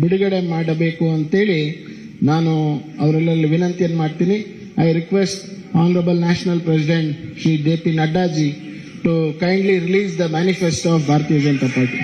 ಬಿಡುಗಡೆ ಮಾಡಬೇಕು ಅಂತೇಳಿ ನಾನು ಅವರೆಲ್ಲ ವಿನಂತಿಯನ್ನು ಮಾಡ್ತೀನಿ. I request honourable national president Shri JP Nadda ji to kindly release the manifesto of Bharatiya Janata Party.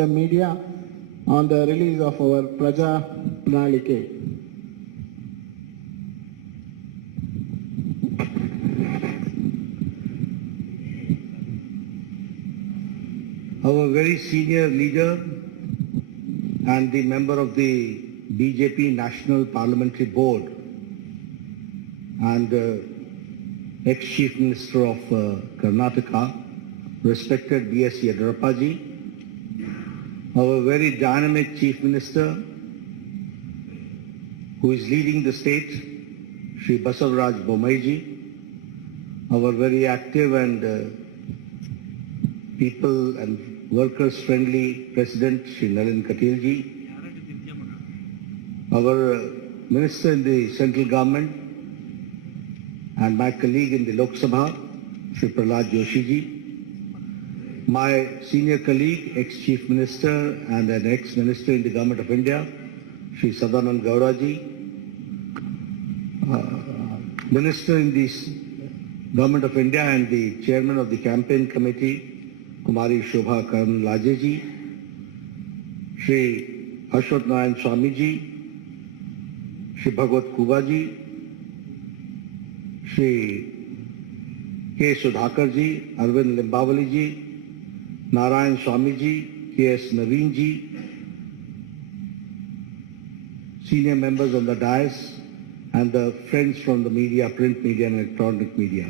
The media on the release of our Praja Pranalike. Our very senior leader and the member of the BJP National Parliamentary Board and ex-Chief Minister of Karnataka, respected B.S. Yediyurappa ji, our very dynamic Chief Minister who is leading the state, Shri Basavaraj Bommai ji, our very active and people and workers-friendly President Shri Nalin Katil ji, our Minister in the central government and my colleague in the Lok Sabha, Shri Prahlad Joshi ji, my senior colleague, ex-Chief Minister and an ex-Minister in the Government of India, Shri Sadanand Gowda ji, Minister in the Government of India and the Chairman of the Campaign Committee, Kumari Shobha Karnalaje ji, Shri Ashwat Narayan Swami ji, Shri Bhagwat Kuba ji, Shri K. Sudhakar ji, Arvind Limbawali ji, Narayan Swami ji, K.S. Naveen ji, senior members on the dais, and the friends from the media, print media and electronic media.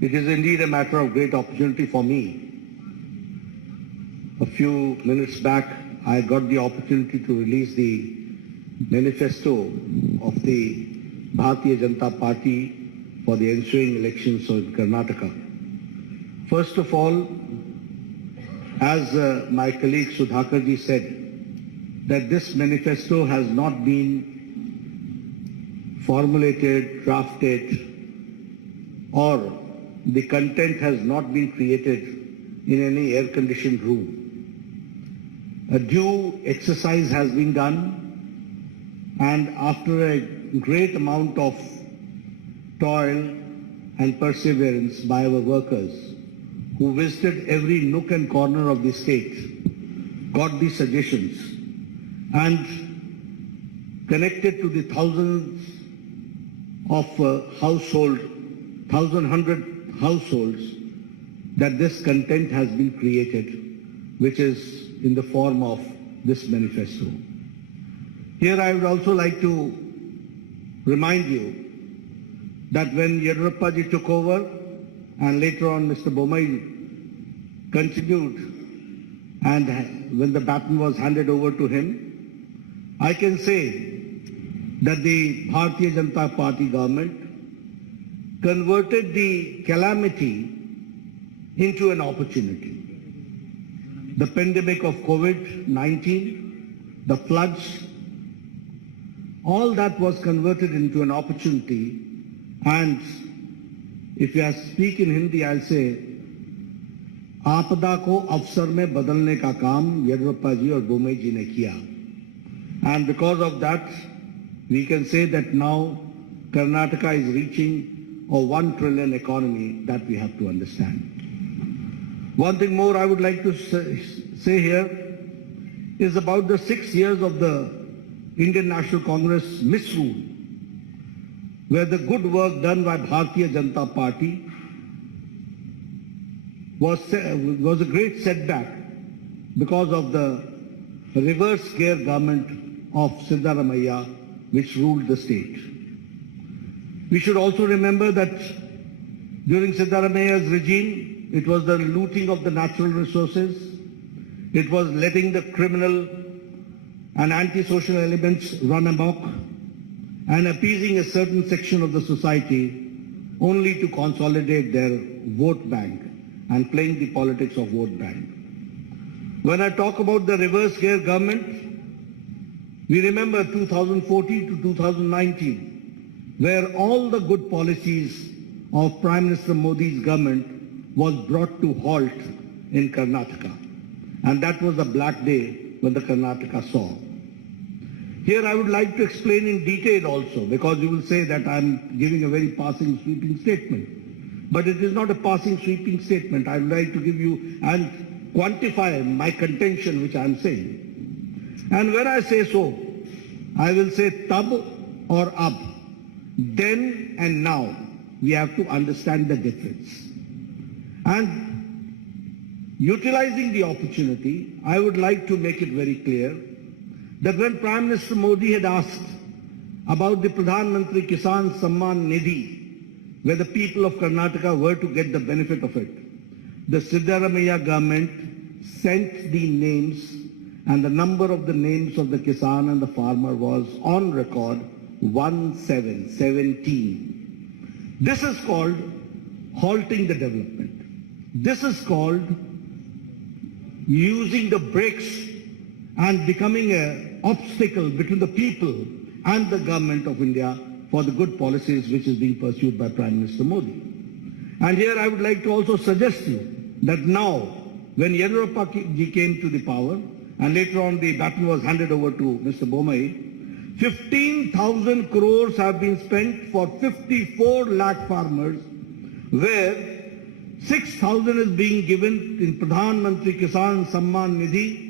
It is indeed a matter of great opportunity for me. A few minutes back, I got the opportunity to release the manifesto of the Bharatiya Janata Party for the ensuing elections in Karnataka. First of all, as my colleague Sudhakar ji said, that this manifesto has not been formulated, drafted, or the content has not been created in any air-conditioned room. A due exercise has been done, and after a great amount of toil and perseverance by our workers, who visited every nook and corner of the state, got the suggestions, and connected to the thousands of households that this content has been created, which is in the form of this manifesto. Here I would also like to remind you that when Yediyurappa ji took over and later on Mr. Bommai continued, and when the baton was handed over to him, I can say that the Bharatiya Janata Party government converted the calamity into an opportunity. The pandemic of COVID-19, the floods, all that was converted into an opportunity. And if I speak in Hindi, I'll say, आपदा को अवसर में बदलने का काम येदियुरप्पा जी और बोम्मई जी ने किया. And because of that, we can say that now Karnataka is reaching a 1 trillion economy that we have to understand. One thing more I would like to say here is about the 6 years of the Indian National Congress misrule, where the good work done by Bharatiya Janata Party was a great setback because of the reverse gear government of Siddaramaiah, which ruled the state. We should also remember that during Siddaramaiah's regime, it was the looting of the natural resources, it was letting the criminal and antisocial elements run amok, and appeasing a certain section of the society only to consolidate their vote bank and playing the politics of vote bank. When I talk about the reverse gear government, we remember 2014 to 2019, where all the good policies of Prime Minister Modi's government was brought to halt in Karnataka. And that was a black day when the Karnataka saw. Here I would like to explain in detail also, because you will say that I am giving a very passing sweeping statement. But it is not a passing sweeping statement. I would like to give you and quantify my contention which I am saying. And when I say so, I will say tab or ab. Then and now, we have to understand the difference. And utilizing the opportunity, I would like to make it very clear that when Prime Minister Modi had asked about the Pradhan Mantri Kisan Samman Nidhi, where the people of Karnataka were to get the benefit of it, the Siddaramaiah government sent the names, and the number of the names of the Kisan and the farmer was on record 17. This is called halting the development. This is called using the brakes and becoming an obstacle between the people and the government of India for the good policies which is being pursued by Prime Minister Modi. And here I would like to also suggest to you that now, when Yediyurappa ji came to the power, and later on the baton was handed over to Mr. Bommai, 15,000 crores have been spent for 54 lakh farmers, where 6,000 is being given in Pradhan Mantri Kisan Samman Nidhi,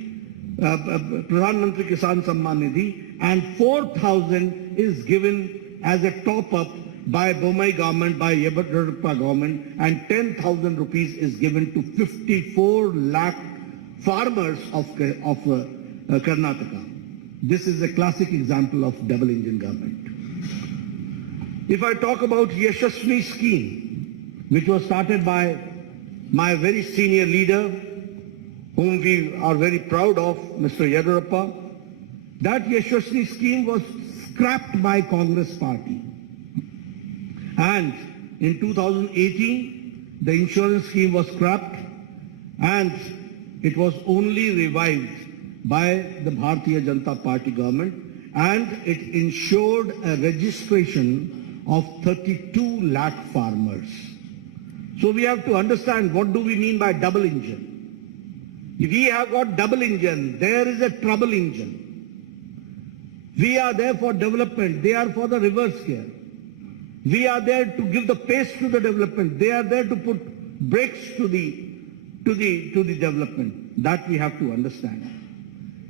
and 4,000 is given as a top-up by Bommai government, by Yediyurappa government, and 10,000 rupees is given to 54 lakh farmers of Karnataka. This is a classic example of double-engine government. If I talk about Yashasvi scheme, which was started by my very senior leader, whom we are very proud of, Mr. Yediyurappa, that Yashasvi scheme was scrapped by Congress party. And in 2018, the insurance scheme was scrapped, and it was only revived by the Bharatiya Janata Party government, and it ensured a registration of 32 lakh farmers. So we have to understand, what do we mean by double engine? If we have got double engine, there is a trouble engine. We are there for development, they are for the reverse gear. We are there to give the pace to the development, they are there to put brakes to the development. That we have to understand.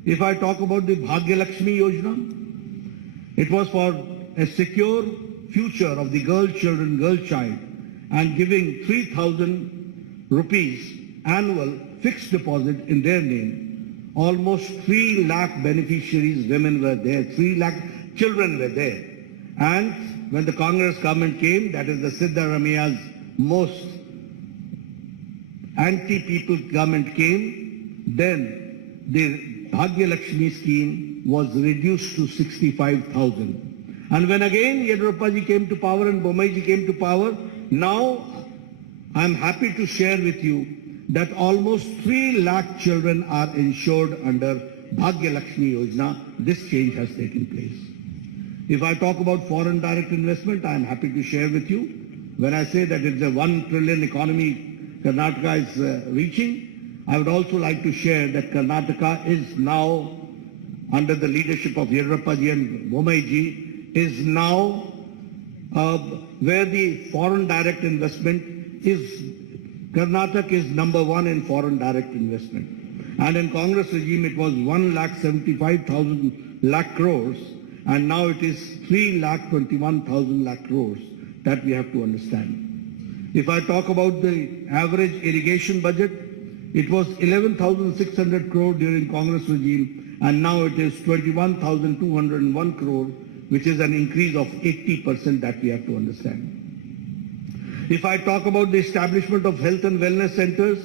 If I talk about the Bhagya Lakshmi Yojana, it was for a secure future of the girl child, and giving 3,000 rupees annual fixed deposit in their name. Almost 3 lakh beneficiaries, women were there, 3 lakh children were there. And when the Congress government came, that is the Siddaramaiah's most anti-people government came, then the Bhagya Lakshmi scheme was reduced to 65,000. And when again Yediyurappa ji came to power and Bommai ji came to power, now I am happy to share with you that almost 3 lakh children are insured under Bhagya Lakshmi Yojana. This change has taken place. If I talk about foreign direct investment, I am happy to share with you. When I say that it's a 1 trillion economy Karnataka is reaching, I would also like to share that Karnataka is now, under the leadership of Yediyurappa ji and Bommai ji, is now where the foreign direct investment is, Karnataka is number 1 in foreign direct investment. And in Congress regime, it was 1,75,000 lakh crores, and now it is 3,21,000 lakh crores. That we have to understand. If I talk about the average irrigation budget, it was 11,600 crore during Congress regime, and now it is 21,201 crore, which is an increase of 80% that we have to understand. If I talk about the establishment of health and wellness centers,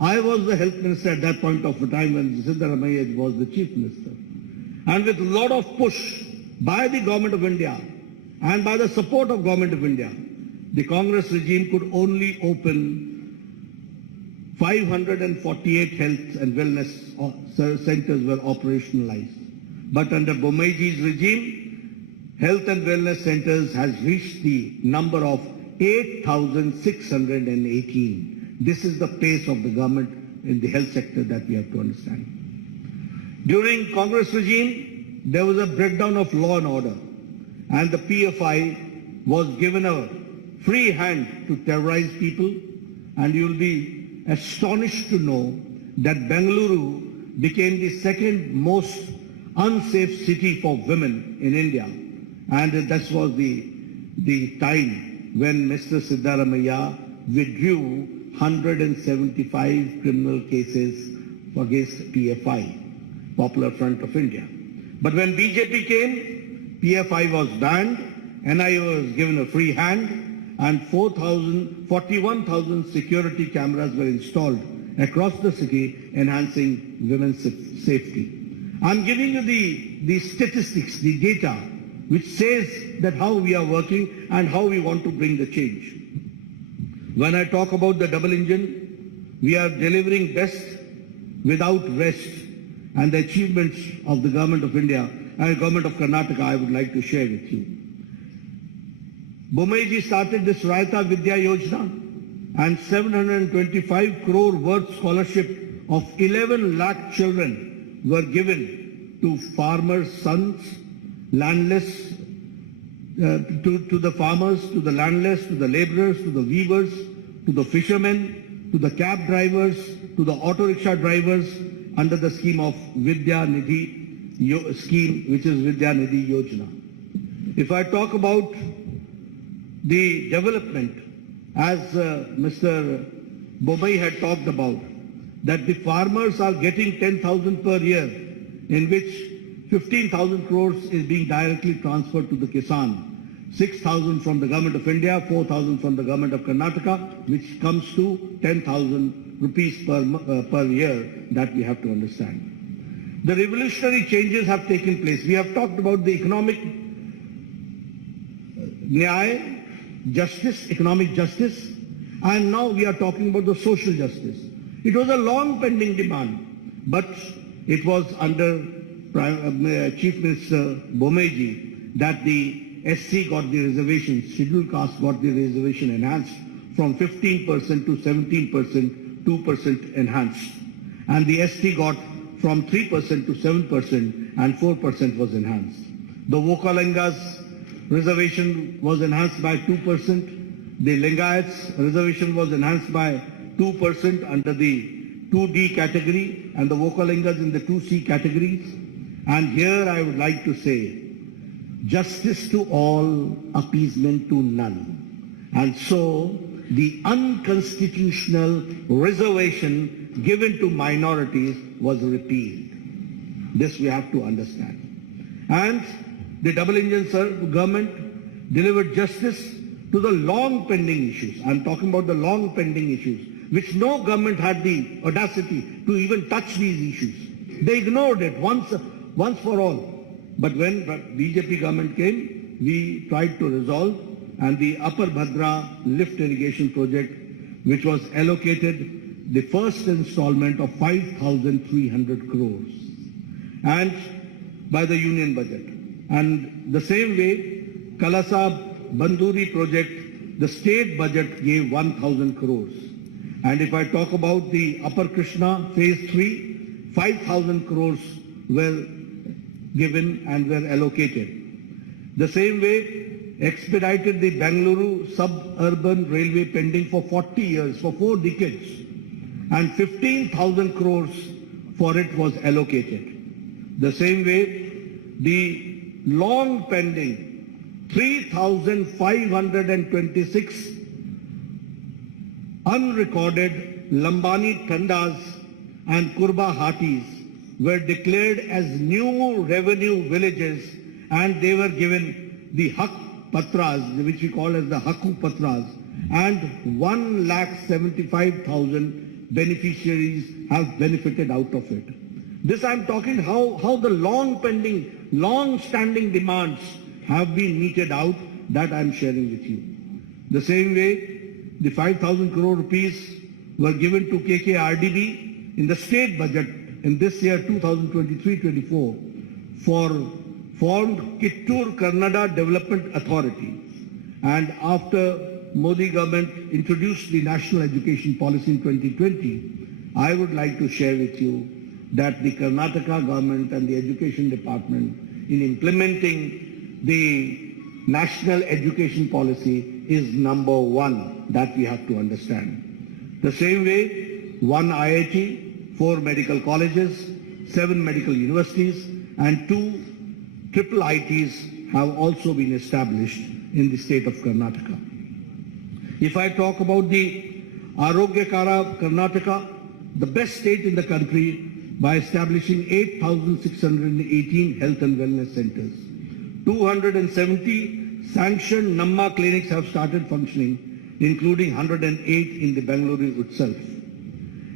I was the health minister at that point of time when Siddaramaiah was the chief minister. And with a lot of push by the government of India and by the support of government of India, the Congress regime could only open 548 health and wellness centers were operationalized. But under Bomeji's regime, health and wellness centers has reached the number of 8,618. This is the pace of the government in the health sector that we have to understand. During Congress regime, there was a breakdown of law and order, and the PFI was given a free hand to terrorize people, and you will be astonished to know that Bengaluru became the second most unsafe city for women in India, and that was the time when Mr. Siddaramaiah withdrew 175 criminal cases against PFI, Popular Front of India. But when BJP came, PFI was banned, NIA was given a free hand, and 41,000 security cameras were installed across the city, enhancing women's safety. I'm giving you the statistics, the data, which says that how we are working and how we want to bring the change. When I talk about the double engine, we are delivering best without rest, and the achievements of the government of India and government of Karnataka I would like to share with you. Bomeji started this Raita Vidya Yojana, and 725 crore worth scholarship of 11 lakh children were given to farmers' sons, landless, to the farmers, to the landless, to the laborers, to the weavers, to the fishermen, to the cab drivers, to the auto rickshaw drivers under the scheme of Vidya Nidhi scheme, which is Vidya Nidhi Yojana. If I talk about the development, as Mr. Bobai had talked about, that the farmers are getting 10,000 per year, in which 15,000 crores is being directly transferred to the Kisan, 6,000 from the government of India, 4,000 from the government of Karnataka, which comes to 10,000 rupees per year that we have to understand. The revolutionary changes have taken place. We have talked about the economic nyaya, justice, economic justice, and now we are talking about the social justice. It was a long pending demand, but it was under Chief Minister Bomeji that the SC got the reservation, scheduled caste got the reservation enhanced from 15% to 17%, 2% enhanced. And the ST got from 3% to 7% and 4% was enhanced. The Vokalingas reservation was enhanced by 2%. The Lingayats reservation was enhanced by 2% under the 2D category and the Vokalingas in the 2C categories. And here I would like to say, justice to all, appeasement to none. And so the unconstitutional reservation given to minorities was repealed. This we have to understand. And the double engine government delivered justice to the long pending issues. I'm talking about the long pending issues, which no government had the audacity to even touch these issues. They ignored it once for all. But when BJP government came, we tried to resolve, and the Upper Bhadra lift irrigation project, which was allocated the first installment of 5,300 crores, and by the union budget. And the same way, Kalasa Banduri project, the state budget gave 1,000 crores. And if I talk about the Upper Krishna phase 3, 5,000 crores were given and were allocated. The same way, expedited the Bengaluru suburban railway pending for 40 years, for 4 decades, and 15,000 crores for it was allocated. The same way, the long pending 3,526 unrecorded Lambani Tandas and Kurba Hatis were declared as new revenue villages, and they were given the Hak Patras, which we call as the Haku Patras, and 1,75,000 beneficiaries have benefited out of it. This I'm talking how the long-standing demands have been meted out, that I'm sharing with you. The same way, the 5,000 crore rupees were given to KKRDB in the state budget in this year 2023-24 for formed Kittur Kannada Development Authority. And after Modi government introduced the national education policy in 2020, I would like to share with you that the Karnataka government and the education department in implementing the national education policy is number one, that we have to understand. The same way, 1 IIT, 4 medical colleges, 7 medical universities, and 2 triple ITs have also been established in the state of Karnataka. If I talk about the Arogyakara Karnataka, the best state in the country, by establishing 8,618 health and wellness centers. 270 sanctioned Namma clinics have started functioning, including 108 in the Bengaluru itself.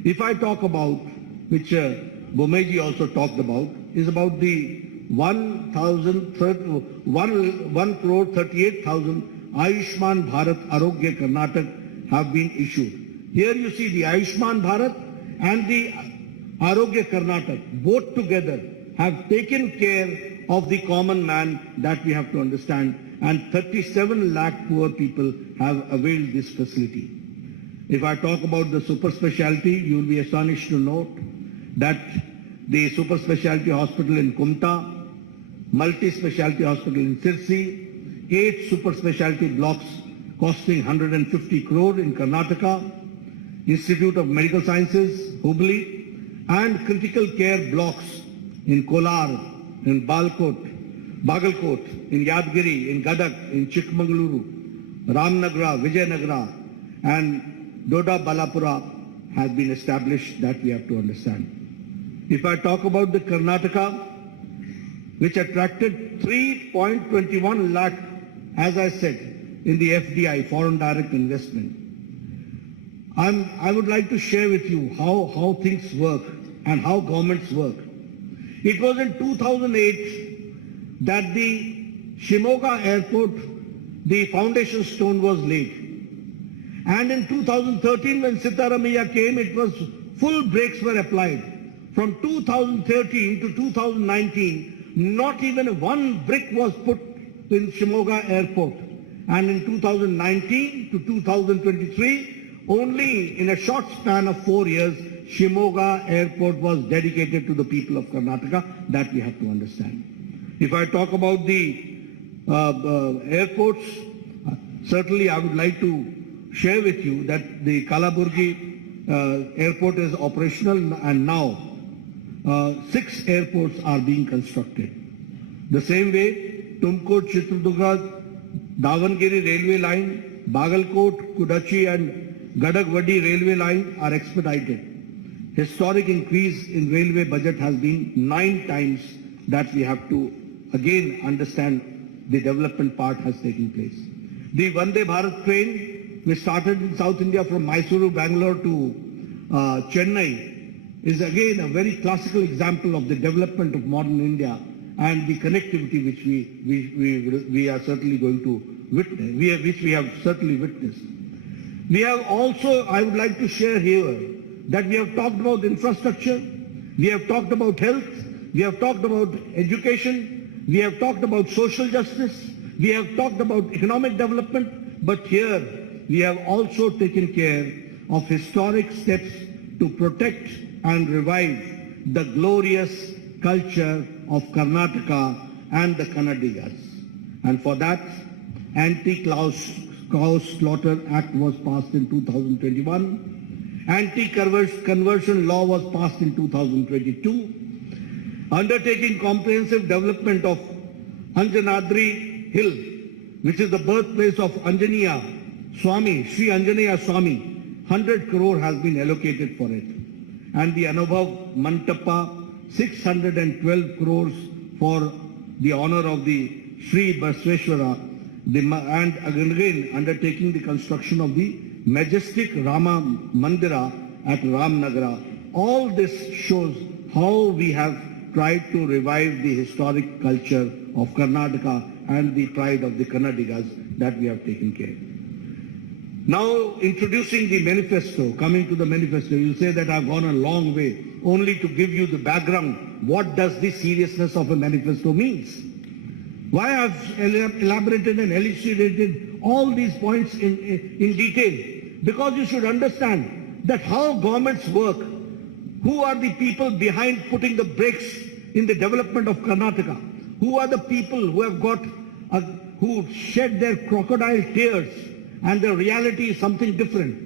If I talk about, which Bomeji also talked about, is about the 1,38,000 Ayushman Bharat Arogya Karnataka have been issued. Here you see the Ayushman Bharat and the Arogya Karnataka, both together have taken care of the common man, that we have to understand, and 37 lakh poor people have availed this facility. If I talk about the super specialty, you will be astonished to note that the super specialty hospital in Kumta, multi-specialty hospital in Sirsi, 8 super specialty blocks costing 150 crore in Karnataka, Institute of Medical Sciences, Hubli, and critical care blocks in Kolar, in Bagalkot, in Yadgiri, in Gadak, in Chikmagaluru, Ramnagara, Vijayanagara, and Doda Balapura has been established, that we have to understand. If I talk about the Karnataka, which attracted 3.21 lakh, as I said, in the FDI, foreign direct investment. I would like to share with you how things work and how governments work. It was in 2008 that the Shimoga airport, the foundation stone was laid. And in 2013, when Sitaramaiah came, it was full brakes were applied. From 2013 to 2019, not even one brick was put in Shimoga airport. And in 2019 to 2023, only in a short span of 4 years, Shimoga airport was dedicated to the people of Karnataka, that we have to understand. If I talk about the airports, certainly I would like to share with you that the Kalaburgi airport is operational, and now 6 airports are being constructed. The same way, Tumkur, Chitradurga, Davangere railway line, Bagalkot, Kudachi and Gadag-Vadi railway line are expedited. Historic increase in railway budget has been 9 times, that we have to again understand the development part has taken place. The Vande Bharat train, which started in South India from Mysuru, Bangalore to Chennai, is again a very classical example of the development of modern India and the connectivity which we are certainly going to witness, which we have certainly witnessed. We have also, I would like to share here, that we have talked about infrastructure, we have talked about health, we have talked about education, we have talked about social justice, we have talked about economic development, but here we have also taken care of historic steps to protect and revive the glorious culture of Karnataka and the Kannadigas. And for that, Anti-Cow Slaughter Act was passed in 2021. Anti-conversion law was passed in 2022. Undertaking comprehensive development of Anjanadri Hill, which is the birthplace of Anjaneya Swami, Sri Anjaneya Swami, 100 crore has been allocated for it. And the Anubhav Mantapa, 612 crores for the honor of the Sri Basveshwara, and again undertaking the construction of the majestic Rama Mandira at Ramnagara. All this shows how we have tried to revive the historic culture of Karnataka and the pride of the Kannadigas that we have taken care. Now, introducing the manifesto, coming to the manifesto, you say that I've gone a long way only to give you the background. What does the seriousness of a manifesto means? Why I've elaborated and elucidated all these points in detail? Because you should understand that how governments work, who are the people behind putting the brakes in the development of Karnataka, who are the people who have got, who shed their crocodile tears and the reality is something different.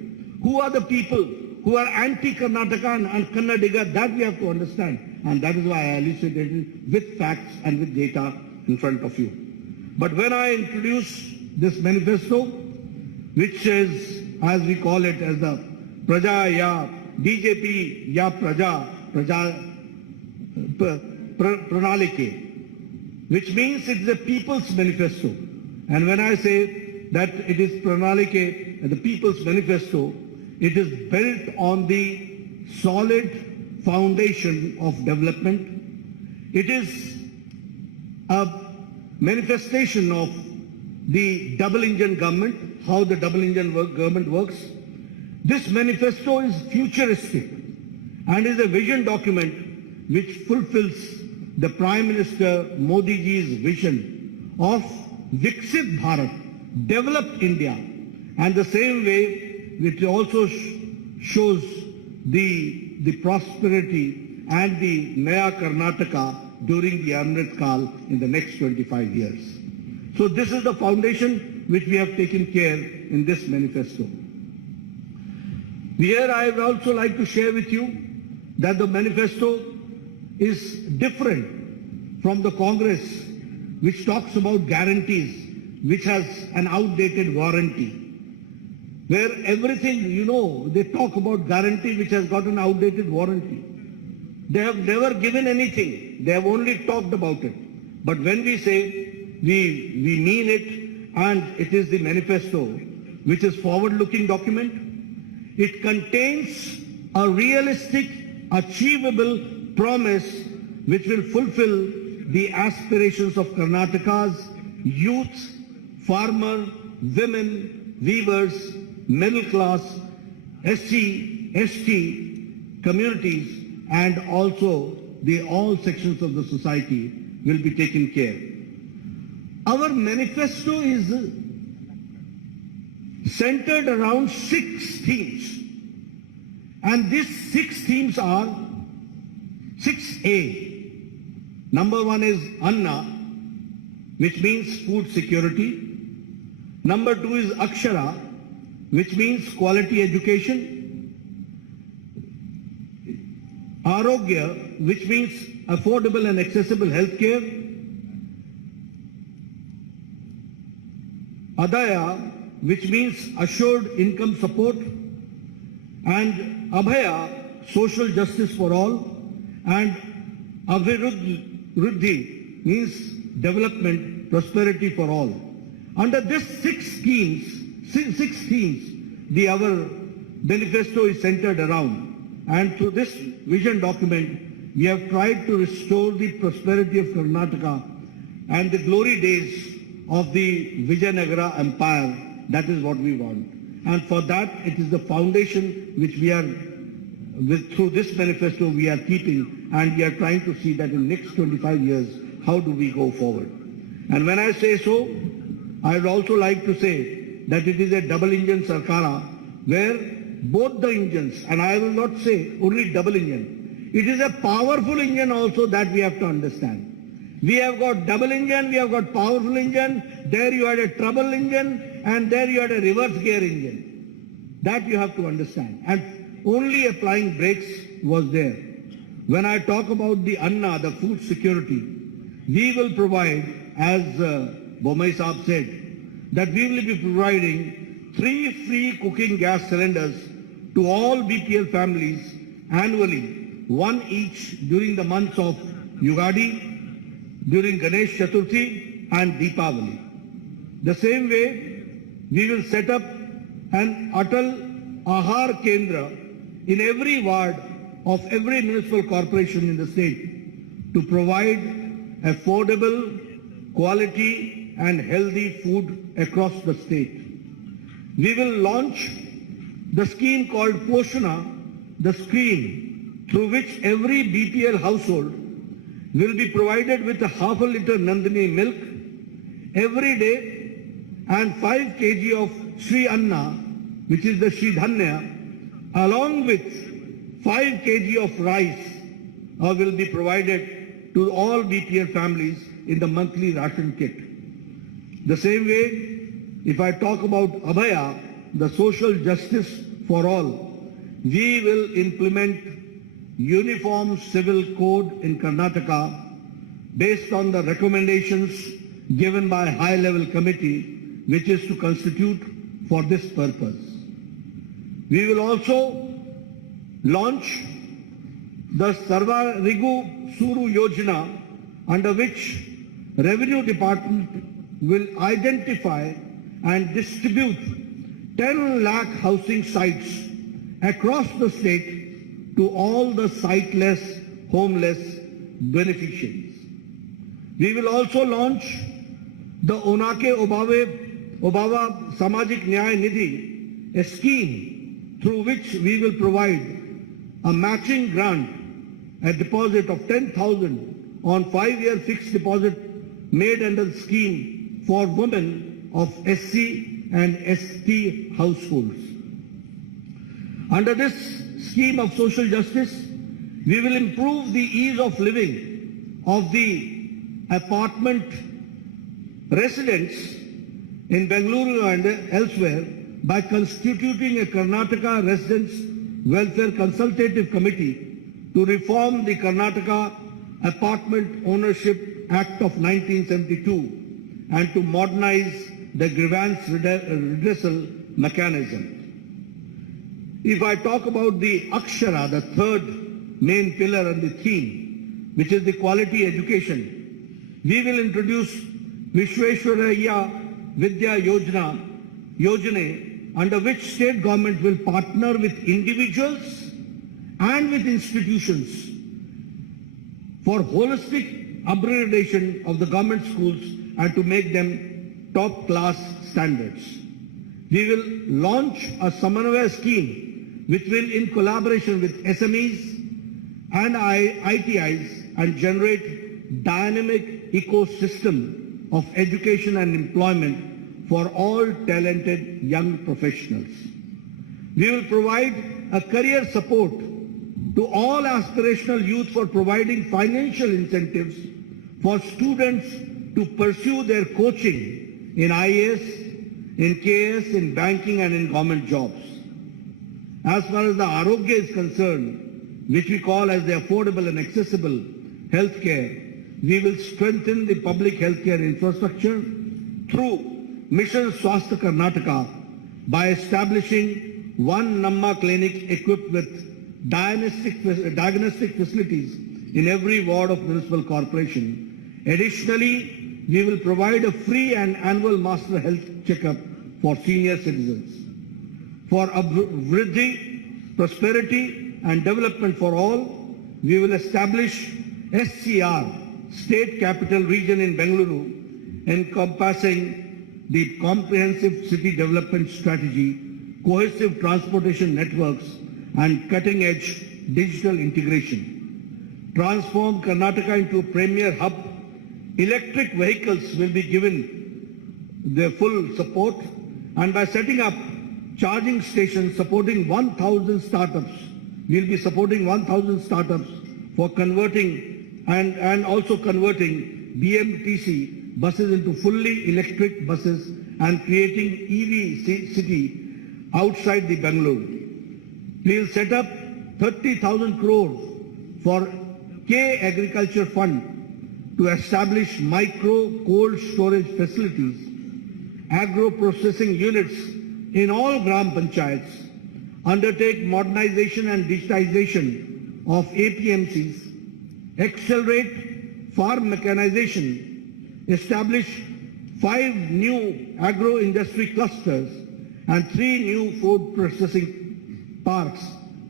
Who are the people who are anti-Karnataka and Kannadiga, that we have to understand. And that is why I elucidated with facts and with data in front of you. But when I introduce this manifesto, which is, as we call it, as the Praja Ya BJP Ya Pranalike, which means it is a people's manifesto. And when I say that it is Pranalike, the people's manifesto, it is built on the solid foundation of development. It is a manifestation of the double-engine government, how the double-engine government works. This manifesto is futuristic and is a vision document which fulfills the Prime Minister Modi ji's vision of Viksit Bharat, developed India, and the same way it also shows the prosperity and the Naya Karnataka during the Amrit Kal in the next 25 years. So this is the foundation which we have taken care in this manifesto. Here I would also like to share with you that the manifesto is different from the Congress, which talks about guarantees, which has an outdated warranty. Where everything, they talk about guarantee which has got an outdated warranty. They have never given anything. They have only talked about it. But when we say we mean it, and it is the manifesto, which is forward-looking document, it contains a realistic, achievable promise which will fulfill the aspirations of Karnataka's youth, farmer, women, weavers, middle class, SC, ST communities, and also all sections of the society will be taken care. Our manifesto is centered around 6 themes. And these 6 themes are 6A. Number 1 is Anna, which means food security. Number 2 is Akshara, which means quality education. Arogya, which means affordable and accessible health care. Adaya, which means assured income support. And Abhaya, social justice for all. And Abhiruddhi means development, prosperity for all. Under these 6 themes, our manifesto is centered around. And through this vision document, we have tried to restore the prosperity of Karnataka and the glory days of the Vijayanagara Empire. That is what we want. And for that, it is the foundation which we are, through this manifesto, we are keeping, and we are trying to see that in the next 25 years, how do we go forward. And when I say so, I would also like to say that it is a double-engine Sarkara, where both the engines, and I will not say only double engine, it is a powerful engine also that we have to understand. We have got double engine, we have got powerful engine, there you had a trouble engine, and there you had a reverse gear engine. That you have to understand. And only applying brakes was there. When I talk about the Anna, the food security, we will provide, as Bomai Saab said, that we will be providing 3 free cooking gas cylinders to all BPL families annually, one each during the months of Yugadi, during Ganesh Chaturthi and Deepavali. The same way, we will set up an Atal Ahar Kendra in every ward of every municipal corporation in the state to provide affordable, quality and healthy food across the state. We will launch the scheme called Poshana, the scheme through which every BPL household will be provided with a half a liter Nandini milk every day and 5 kg of Sri Anna, which is the Sri Dhanya, along with 5 kg of rice will be provided to all BPL families in the monthly ration kit. The same way, if I talk about Abhaya, the social justice for all, we will implement uniform civil code in Karnataka based on the recommendations given by a high-level committee which is to constitute for this purpose. We will also launch the Sarva Rigu Suru Yojana, under which Revenue Department will identify and distribute 10 lakh housing sites across the state to all the siteless, homeless beneficiaries. We will also launch the Onake Obava Samajik Nyaya Nidhi, a scheme through which we will provide a matching grant, a deposit of 10,000 on 5-year fixed deposit made under the scheme for women of SC and ST households. Under this scheme of social justice, we will improve the ease of living of the apartment residents in Bengaluru and elsewhere by constituting a Karnataka Residents Welfare Consultative Committee to reform the Karnataka Apartment Ownership Act of 1972 and to modernize the grievance redressal mechanism. If I talk about the Akshara, the third main pillar and the theme, which is the quality education, we will introduce Vishweshwaraya Vidya Yojana, under which state government will partner with individuals and with institutions for holistic upgradation of the government schools and to make them top class standards. We will launch a Samanvaya scheme which will, in collaboration with SMEs and ITIs, and generate dynamic ecosystem of education and employment for all talented young professionals. We will provide a career support to all aspirational youth for providing financial incentives for students to pursue their coaching in IAS, in KS, in banking and in government jobs. As far as the Arogya is concerned, which we call as the affordable and accessible healthcare, we will strengthen the public healthcare infrastructure through Mission Swasthya Karnataka by establishing one Namma clinic equipped with diagnostic facilities in every ward of municipal corporation. Additionally, we will provide a free and annual master health checkup for senior citizens. For Vriddhi, prosperity and development for all, we will establish SCR, State Capital Region in Bengaluru, encompassing the comprehensive city development strategy, cohesive transportation networks and cutting-edge digital integration. Transform Karnataka into a premier hub. Electric vehicles will be given their full support, and by setting up charging stations supporting 1,000 startups, we'll be supporting 1,000 startups for converting and also converting BMTC buses into fully electric buses and creating EV city outside the Bengaluru. We'll set up 30,000 crores for K Agriculture Fund to establish micro cold storage facilities, agro processing units in all Gram Panchayats, undertake modernization and digitization of APMCs, accelerate farm mechanization, establish 5 new agro-industry clusters and 3 new food processing parks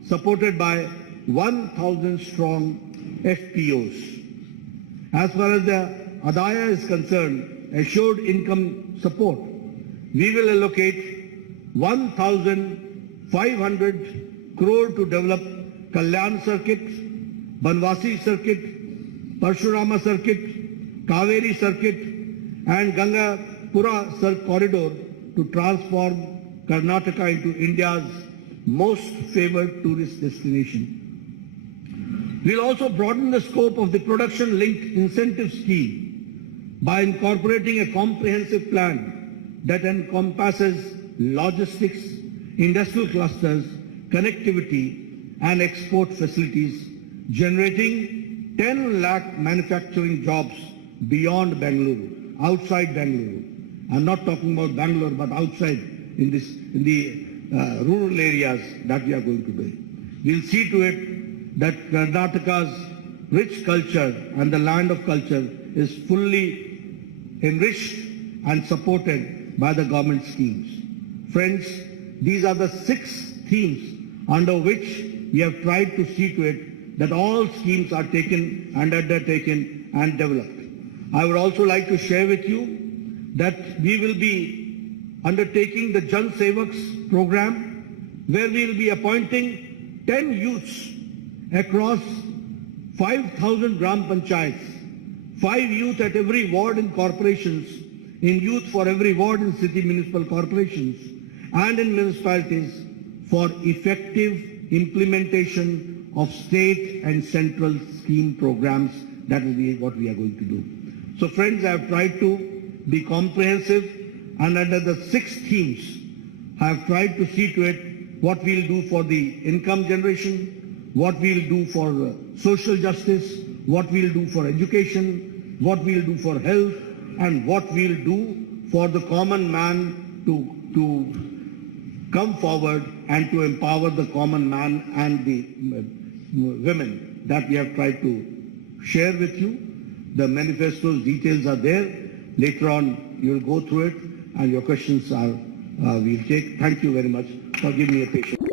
supported by 1,000 strong FPOs. As far as the Adaya is concerned, assured income support, we will allocate 1,500 crore to develop Kalyan Circuit, Banwasi Circuit, Parshurama Circuit, Kaveri Circuit, and Gangapura Corridor to transform Karnataka into India's most favored tourist destination. We'll also broaden the scope of the production-linked incentive scheme by incorporating a comprehensive plan that encompasses logistics, industrial clusters, connectivity, and export facilities, generating 10 lakh manufacturing jobs beyond Bangalore, outside Bangalore. I'm not talking about Bangalore, but outside in the rural areas that we are going to build. We'll see to it that Karnataka's rich culture and the land of culture is fully enriched and supported by the government schemes. Friends, these are the 6 themes under which we have tried to see to it that all schemes are taken and undertaken and developed. I would also like to share with you that we will be undertaking the Jan Sevaks program, where we will be appointing 10 youths across 5,000 Gram Panchayats, 5 youth at every ward in corporations, in youth for every ward in city municipal corporations, and in municipalities for effective implementation of state and central scheme programs. That is what we are going to do. So friends, I have tried to be comprehensive, and under the 6 themes, I have tried to see to it what we'll do for the income generation, what we'll do for social justice, what we'll do for education, what we'll do for health, and what we'll do for the common man to come forward and to empower the common man and the women that we have tried to share with you. The manifesto's details are there. Later on, you'll go through it, and your questions we'll take. Thank you very much for giving me a patience.